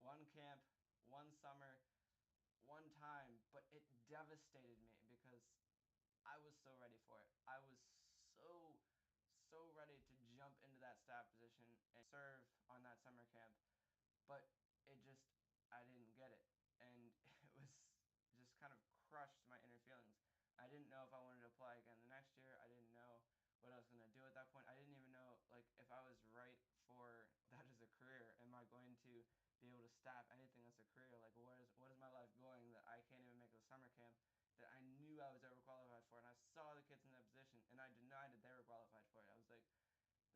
one camp, one summer, one time, but it devastated me because I was so ready for it. I was so ready to jump into that staff position and serve on that summer camp, but it just, I didn't get it. And it was just kind of crushed my inner feelings. I didn't know if I wanted to apply again the next year. I didn't know what I was going to do at that point. I didn't even know like if I was right for that as a career. Am I going to be able to staff anything as a career? Like what is my life going that I can't even make the summer camp that I knew I was overqualified for, and I saw the kids in that position and I denied that they were qualified for it. I was like,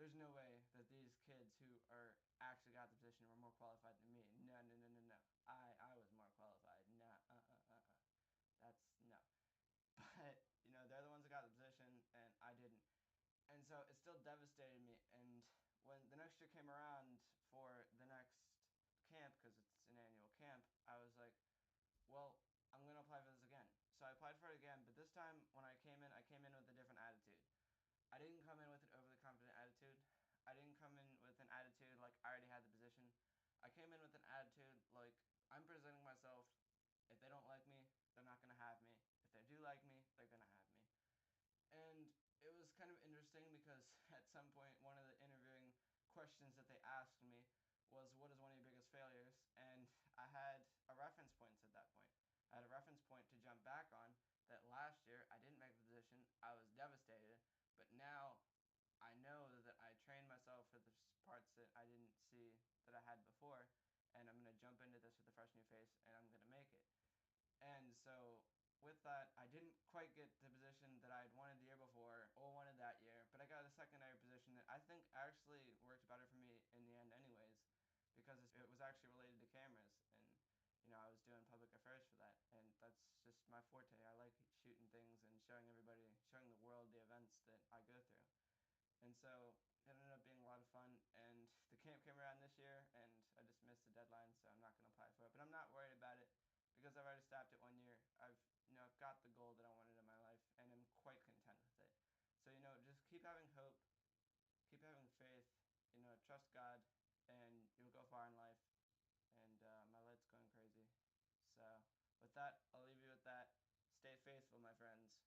there's no way that these kids who are actually got the position were more qualified than me. No, no, no, no, no. I was more qualified. No, that's no. But they're the ones that got the position, and I didn't. And so it still devastated me. And when the next year came around for the next camp, because it's an annual camp, I was like, well, I'm going to apply for this again. So I applied for it again, but this time when I came in with a different attitude. I didn't come in with an overly confident attitude. I didn't come in with an attitude like I already had the position. I came in with an attitude like I'm presenting myself. If they don't like me, they're not going to have me. If they do like me, they're going to have me. And it was kind of interesting because at some point, one of the interviewing questions that they asked me was, what is one of your biggest failures? And I had a reference point at that point. I had a reference point to jump back on that last year I didn't make the position. I was devastated. But now I know that I trained myself for the parts that I didn't see that I had before. And I'm going to jump into this with a fresh new face and I'm going to make it. And so with that, I didn't quite get the position that I had wanted the year before or wanted that year, but I got a secondary position that I think actually worked better for me in the end anyways, because it was actually related to cameras, and I was doing public affairs for that, and that's just my forte. I like shooting things and showing everybody, showing the world the events that I go through. And so it ended up being a lot of fun, and the camp came around this year, and I just missed the deadline, so I'm not going to apply for it. But I'm not worried about it because I've already stopped it 1 year. I've got the goal that I wanted in my life, and I'm quite content with it. So just keep having hope, keep having faith. Trust God, and you'll go far in life. And my light's going crazy. So with that, I'll leave you with that. Stay faithful, my friends.